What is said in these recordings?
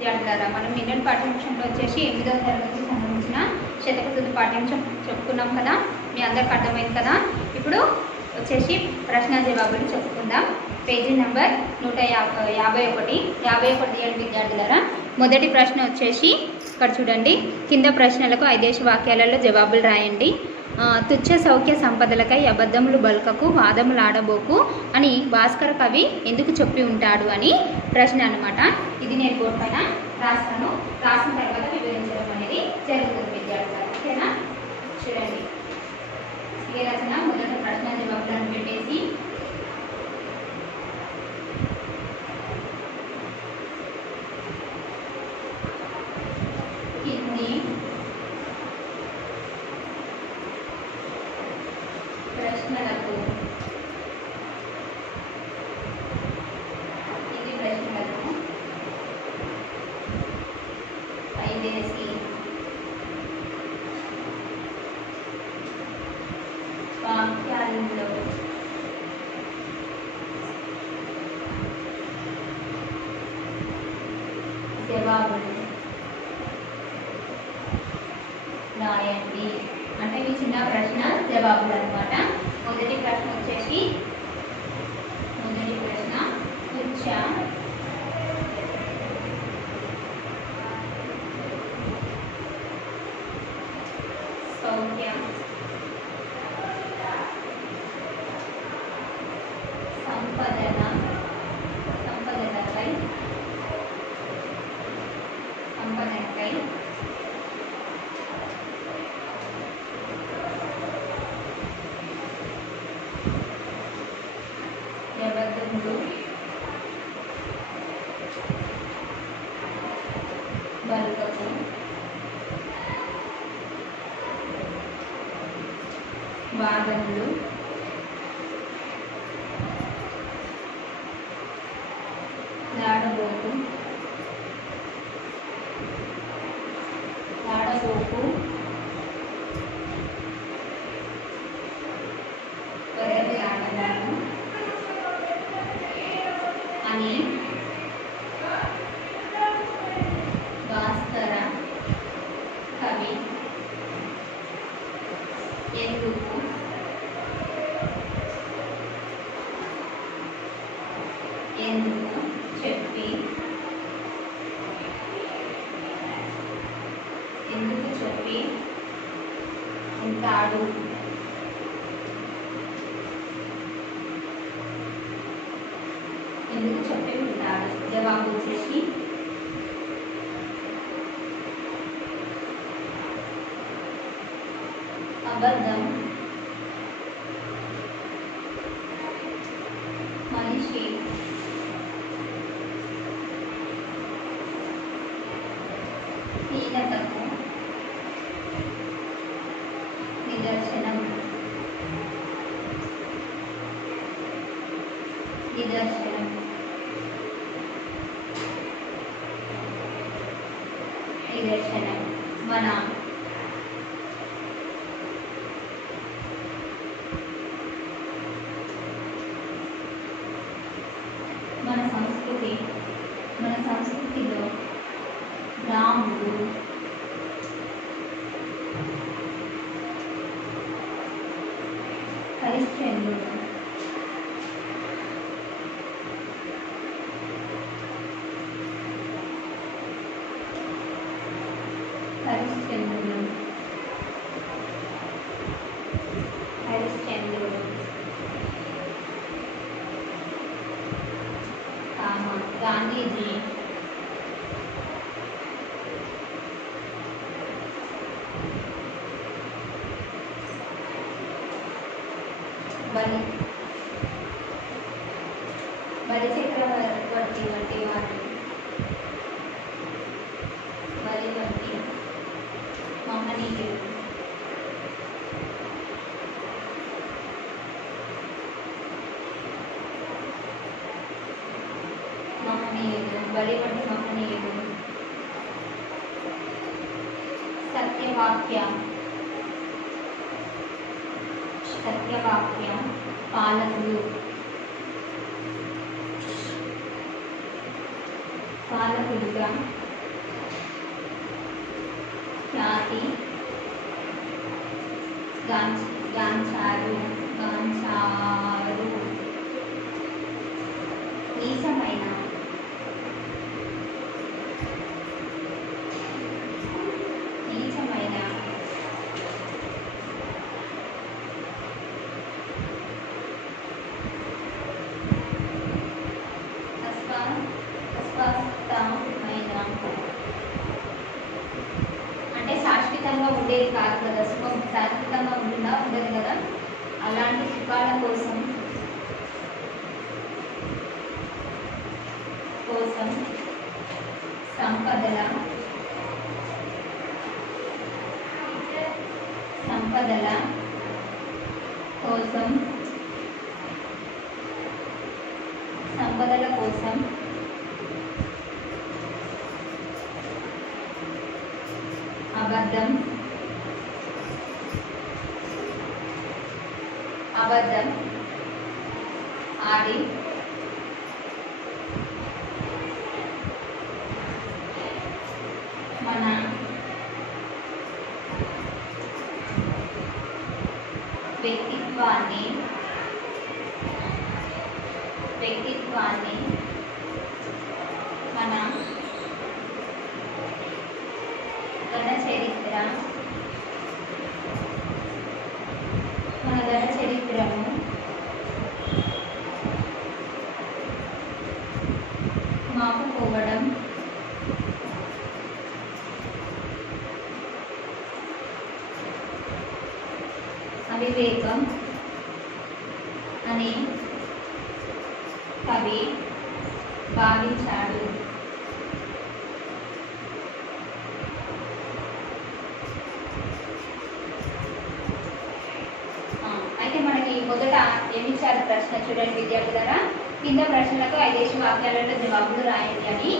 విద్యార్థులారా, మనం నిన్నటి పాఠ్యాంశంలో వచ్చేసి 8వ తరగతికి సంబంధించిన శతకతుది పాఠ్యాంశం చెప్పుకున్నాం కదా. మీ అందరికి అర్థమైంది కదా. ఇప్పుడు వచ్చేసి ప్రశ్న జవాబులు చెప్పుకుందాం. పేజీ నెంబర్ 151 తీయండి విద్యార్థులారా. మొదటి ప్రశ్న వచ్చేసి ఇక్కడ చూడండి. కింద ప్రశ్నలకు 5 వాక్యాలలో జవాబులు రాయండి. తుచ్చ సౌఖ్య సంపదలకై అబద్ధములు బల్కకు వాదములు ఆడబోకు అని భాస్కర కవి ఎందుకు చెప్పి ఉంటాడు అని ప్రశ్న అనమాట. ఇది నేను బోర్డు పైన రాస్తాను. రాసిన తర్వాత వివరించడం అనేది జరుగుతుంది విద్యార్థులు. ఓకేనా? చూడండి, ఈ రచన మొదట ప్రశ్న జవాబులను పెట్టేసి కింది ప్రశ్నలకు ఐదేసి వాక్యాలలో జవాబులు రాయండి. అంటే ఈ చిన్న ప్రశ్న జవాబులు అనమాట. మొదటి ప్రశ్న వచ్చేసి తుచ్చ సౌఖ్య సంపదనకై అబద్ధములు బల్కకు వాదములు ఆడబోకు వరది ఆడదాను అని భాస్కర కవి ఎందుకు చెప్పి ఉంటాడు. ఎందుకు చెప్పి ఉంటాడు? జవాబు వచ్చేసి అబద్ధం మనిషి హీనతకు నిదర్శనం. మన సంస్కృతిలో రాముడు హరిశ్చంద్రుడు గాంధీజీ బలి చక్రవర్తి వంటి వారు వంటి మహనీయులు బలి వంటి మహనీయులు సత్యవాక్య పాలకులు పాలకులుగా ఖ్యాతి గాంచారు నీచమైన అస్పష్టమైన అంటే శాశ్వతంగా ఉండేది కాదు కదా, సుఖం శాశ్వతంగా ఉండదు కదా, అలాంటి సుఖాల కోసం సంపదల కోసం అబద్ధం ఆడి మన వ్యక్తిత్వాన్ని మన ఘన చరిత్రను మాపుకోవడం అవివేకం అని కవి భావించాడు. అయితే మనకి మొదట ఏమిచ్చారు ప్రశ్న చూడండి విద్యార్థులారా, కింద ప్రశ్నలకు 5 వాక్యాలలో జవాబులు రాయండి అని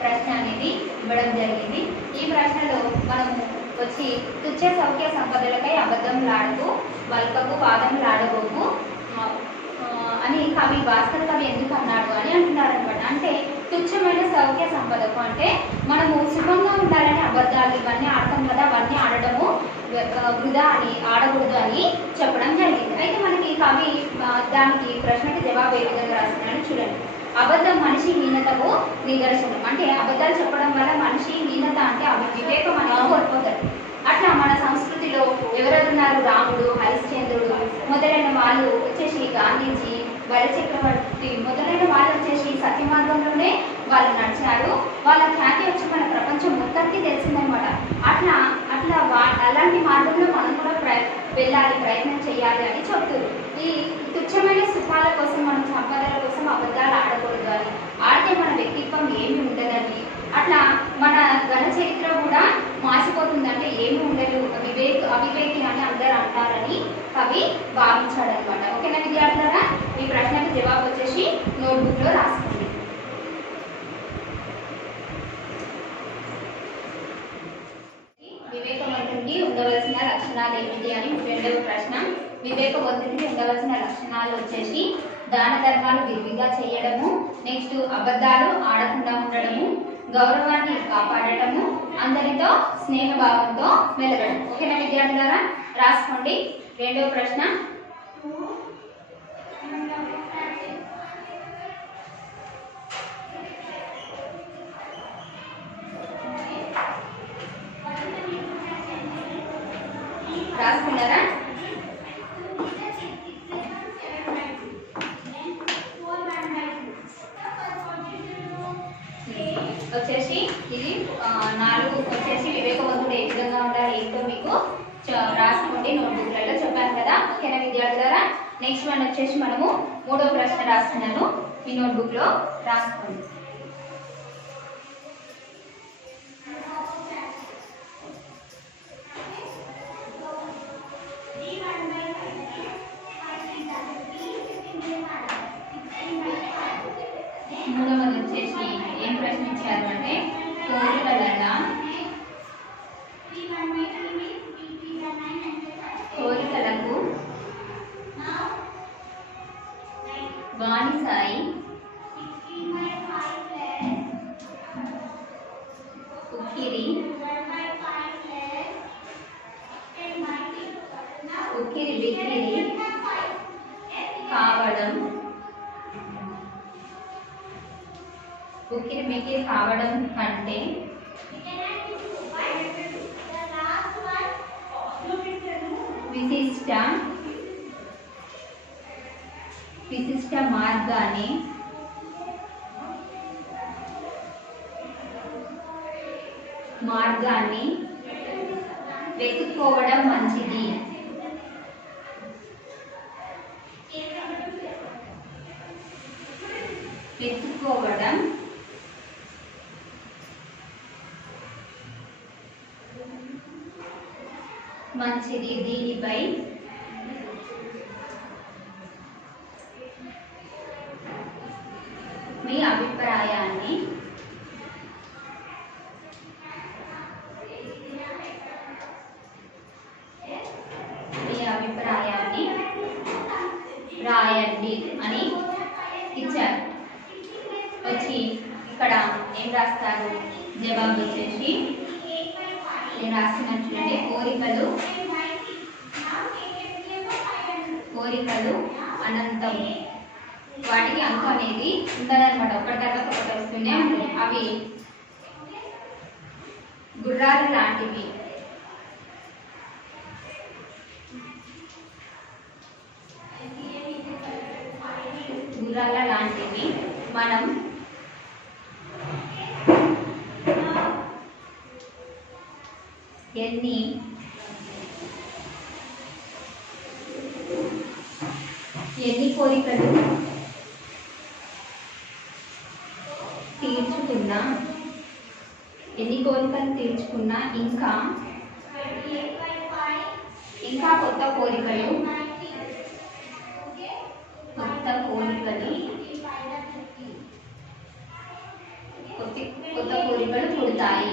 ప్రశ్న అనేది ఇవ్వడం జరిగింది. ఈ ప్రశ్నలో మనము వచ్చి తుచ్చ సౌఖ్య సంపదలకై అబద్ధములాడకు బల్కకు వాదములాడబోకు అని కవి భాస్కర కవి ఎందుకు అన్నాడు అని అంటున్నారనమాట. అంటే తుచ్చమైన సౌఖ్య సంపదకు అంటే మనము సుఖంగా ఉండాలని అబద్ధాలు ఇవన్నీ ఆడతాం కదా, అవన్నీ ఆడడము వృధా అని ఆడకూడదు అని చెప్పడం జరిగింది. అయితే మనకి కవి దానికి ప్రశ్నకి జవాబు ఏ విధంగా రాస్తున్నాడు చూడండి. అబద్ధం మనిషి హీనతకు నిదర్శనం. అంటే అబద్ధాలు చెప్పడం వల్ల మనిషి హీనత అంటే వివేకం అనేది కోల్పోతాడు. అట్లా మన సంస్కృతిలో ఎవరెవరున్నారు, రాముడు, హరిశ్చంద్రుడు మొదలైన వాళ్ళు వచ్చేసి గాంధీజీ, బలిచక్రవర్తి మొదలైన వాళ్ళు వచ్చేసి సత్య మార్గంలోనే వాళ్ళు నడిచారు. వాళ్ళ ఖ్యాతి వచ్చి మన ప్రపంచం మొత్తానికి తెలిసిందనమాట. అట్లా అలాంటి మార్గంలో మనం కూడా వెళ్ళాలి, ప్రయత్నం చేయాలి అని చెప్తున్నారు. ఈ తుచ్చమైన సుఖాల కోసం, మనం సంపదల కోసం అబద్ధాలు ఆడకూడదు అని, ఆడితే మన వ్యక్తిత్వం ఏమి ఉండదని, అట్లా మన ఘన చరిత్ర కూడా మాసిపోతుందంటే ఏమి ఉండదు, అవివేకి అని అందరూ అంటారని కవి భావించాడనమాట. ఓకేనా విద్యార్థులారా, ఈ ప్రశ్నకు జవాబు వచ్చేసి నోట్బుక్లో రాసుకోండి. వివేకవంతుడికి ఉండవలసిన లక్షణాలు ఏమిటి అని 2వ ప్రశ్న. వివేకవంతుడికి ఉండవలసిన లక్షణాలు వచ్చేసి దాన ధర్మాలు విరివిగా చేయడము, నెక్స్ట్ అబద్ధాలు ఆడకుండా ఉండడము, గౌరవాన్ని కాపాడటము, అందరితో స్నేహభావంతో మెలగడం. ఓకేనా విద్యార్థులారా, రాసుకోండి. 2వ ప్రశ్న. రాసుకున్నారా? వచ్చేసి ఇది 4 వచ్చేసి వివేకవంతుడు ఏ విధంగా ఉండాలి ఏంటో మీకు రాసుకోండి, నోట్బుక్లలో చెప్పాను కదా. ఓకేనా విద్యార్థులారా, నెక్స్ట్ వన్ వచ్చేసి మనము 3వ ప్రశ్న రాస్తున్నాను, మీ నోట్బుక్లో రాసుకోండి. మూడవది వచ్చేసి ఏం ప్రశ్నించారు అంటే కోరికలకు బానిసాయి ఉక్కిరి బిక్కిరి కావడం, ఉక్కిరి బిక్కిరి కావడం కంటే విశిష్ట మార్గాన్ని వెతుక్కోవడం మంచిది. వెతుక్కోవడం మంచిది. దీనిపై మీ అభిప్రాయాన్ని రాయండి అని ఇచ్చారు. వచ్చి ఇక్కడ ఏం రాస్తారు? జవాబు వచ్చేసి నేను రాసినట్లయితే కోరికలు అనంతం, వాటికి అంతం అనేది ఉంటుందన్నమాట. ఒకటి తర్వాత ఒకటి వస్తూనే ఉంటుంది. అవి గుర్రాలు లాంటివి. గుర్రాల లాంటివి. మనం ఎన్ని కోరికలు తీర్చుకున్నా ఇంకా కొత్త కోరికలు పుడతాయి.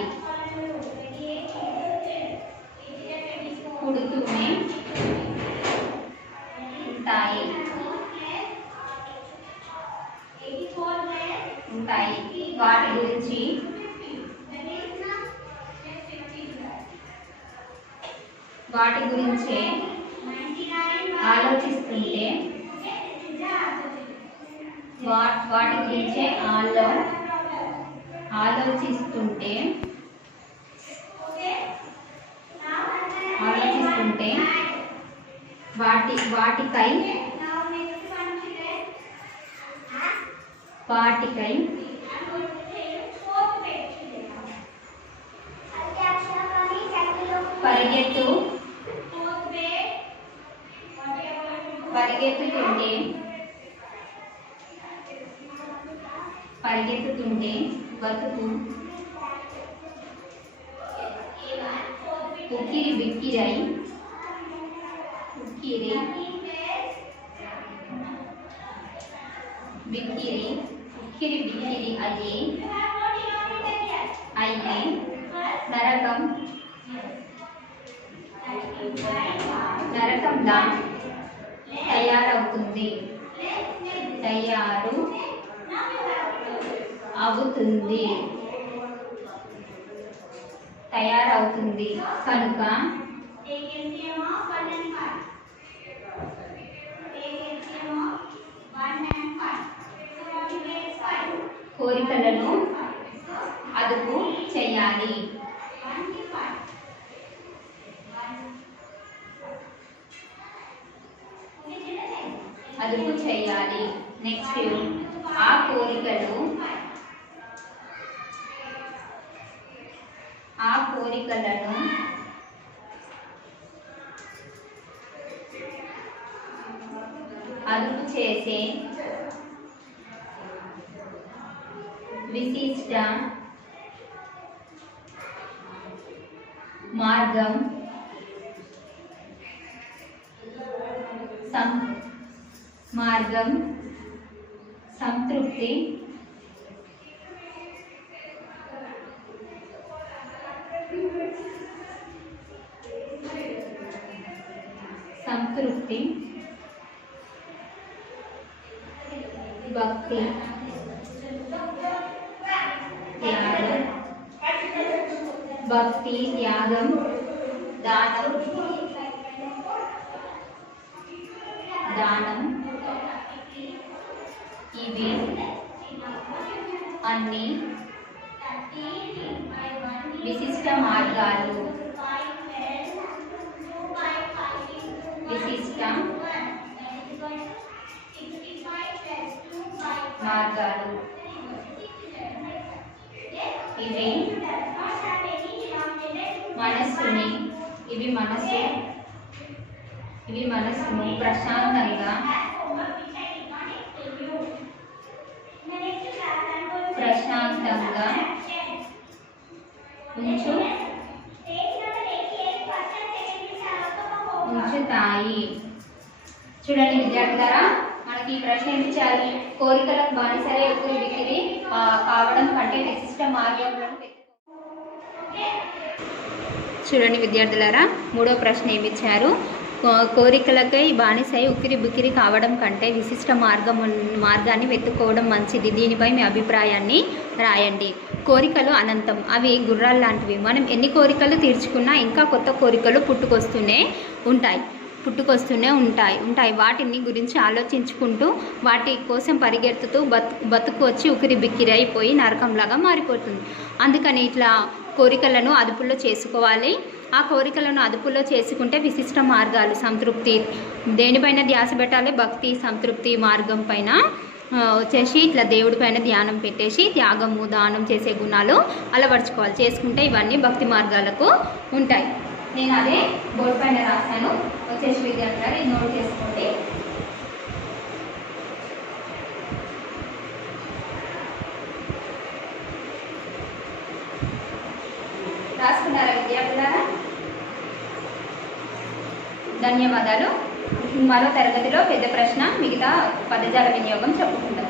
పుడుతూనే ఉంటాయి. వాటి గురించి ఆలోచిస్తుంటే వాటికై పరిగెత్తుతుంటే బతుకు ఉక్కిరి బిక్కిరి అయ్యే నరకంలా తయారవుతుంది కనుక కోరికలను అదుపు చేయాలి. నెక్స్ట్ ఆ కోరికలను అదుపు చేసే విశిష్ట మార్గం సంతృప్తి భక్తి త్యాగం దానం దానం ఇవి అన్ని విశిష్ట మార్గాలు. విశిష్ట మార్గాలు ఇవి మనస్సుని మనస్సును ప్రశాంతంగా ఉంచుతాయి. చూడండి విద్యార్థులారా, మనకి ఈ ప్రశ్న ఏమి ఇచ్చారు? కోరికలకు బానిసలే ఒత్తిడి వికిరి కావడం కంటే విశిష్ట మార్గంలో. చూడండి విద్యార్థులారా, మూడో ప్రశ్న ఏమి ఇచ్చారు? కోరికలకై బానిసై ఉక్కిరి బిక్కిరి కావడం కంటే విశిష్ట మార్గాన్ని వెతుక్కోవడం మంచిది. దీనిపై మీ అభిప్రాయాన్ని రాయండి. కోరికలు అనంతం, అవి గుర్రాలు లాంటివి. మనం ఎన్ని కోరికలు తీర్చుకున్నా ఇంకా కొత్త కోరికలు పుట్టుకొస్తూనే ఉంటాయి. వాటిని గురించి ఆలోచించుకుంటూ వాటి కోసం పరిగెత్తుతూ బతుకు వచ్చి ఉక్కిరి బిక్కిరి అయిపోయి నరకంలాగా మారిపోతుంది. అందుకని ఇట్లా కోరికలను అదుపులో చేసుకోవాలి. ఆ కోరికలను అదుపులో చేసుకుంటే విశిష్ట మార్గాలు, సంతృప్తి, దేనిపైన ధ్యాస పెట్టాలి? భక్తి, సంతృప్తి మార్గం పైన వచ్చేసి ఇట్లా దేవుడి పైన ధ్యానం పెట్టేసి త్యాగము, దానం చేసే గుణాలు అలవర్చుకోవాలి. చేసుకుంటే ఇవన్నీ భక్తి మార్గాలకు ఉంటాయి. నేను అదే బోర్డు పైన రాశాను. వచ్చేసి విద్యార్థులు ఇది నోట్ చేసుకోండి. రాసుకున్నారా విద్యార్థులారా? ధన్యవాదాలు. మరో తరగతిలో పెద్ద ప్రశ్న, మిగతా పదజాల వినియోగం చెప్పుకుందాం.